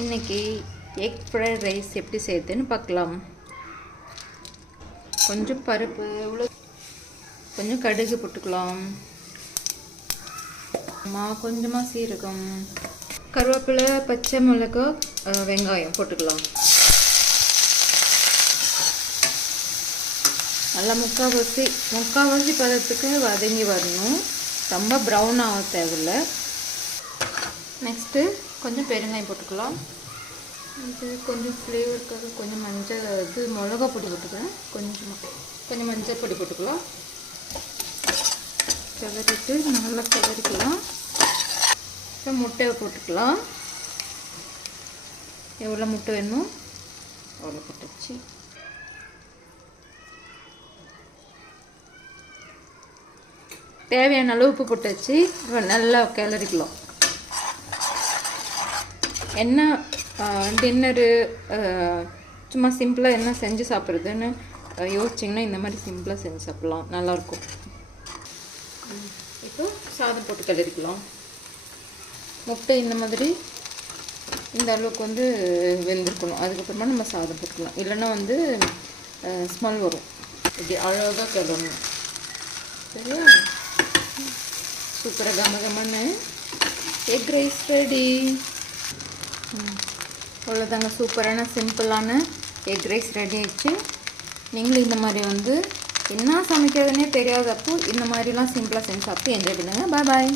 இன்றைக்கி egg fried rice எப்படி செய்யுதுன்னு பார்க்கலாம். கொஞ்சம் பருப்பு, கொஞ்சம் கடுகு போட்டுக்கலாம், கொஞ்சமாக சீரகம், கருவேப்பிலை, பச்சை மிளகாய், வெங்காயம் போட்டுக்கலாம். நல்லா முக்கால்வாசி பதத்துக்கு வதங்கி வரணும். ரொம்ப ப்ரௌன் ஆக தேவையில்லை. நெக்ஸ்ட்டு கொஞ்சம் பெருங்காயம் போட்டுக்கலாம். இது கொஞ்சம் ஃப்ளேவருக்காக கொஞ்சம் மிளகா பொடி போட்டுக்கிறேன். கொஞ்சம் மஞ்சள் பொடி போட்டுக்கலாம். கிளறிட்டு நல்லா கிளறிக்கலாம். அப்புறம் முட்டையை போட்டுக்கலாம். எவ்வளோ முட்டை வேணுமோ அவ்வளோ போட்டுச்சு. தேவையான அளவு உப்பு போட்டாச்சு. நல்லா கிளறிக்கலாம். என்ன டின்னரு சும்மா சிம்பிளாக என்ன செஞ்சு சாப்பிட்றதுன்னு யோசிச்சிங்கன்னா இந்த மாதிரி சிம்பிளாக செஞ்சு சாப்பிட்லாம், நல்லாயிருக்கும். இப்போ சாதம் போட்டு கிளறிக்கலாம். முட்டை இந்த மாதிரி இந்த அளவுக்கு வெந்திருக்கணும். அதுக்கப்புறமா நம்ம சாதம் போட்டுக்கலாம். இல்லைன்னா ஸ்மெல் வரும். இப்படி அழகாக கிளறணும். சரியா? சூப்பராக கமகமன்னு எக் ரைஸ் ரெடி. அவ்வளோதாங்க, சூப்பரான சிம்பிளான எக் ரைஸ் ரெடி ஆகிடுச்சு. நீங்களும் இந்த மாதிரி என்ன சமைக்கிறதுனே தெரியாதப்போ இந்த மாதிரிலாம் சிம்பிளாக செஞ்சு சாப்பிட்டு என்ஜாய் பண்ணுங்கள். பாய் பாய்.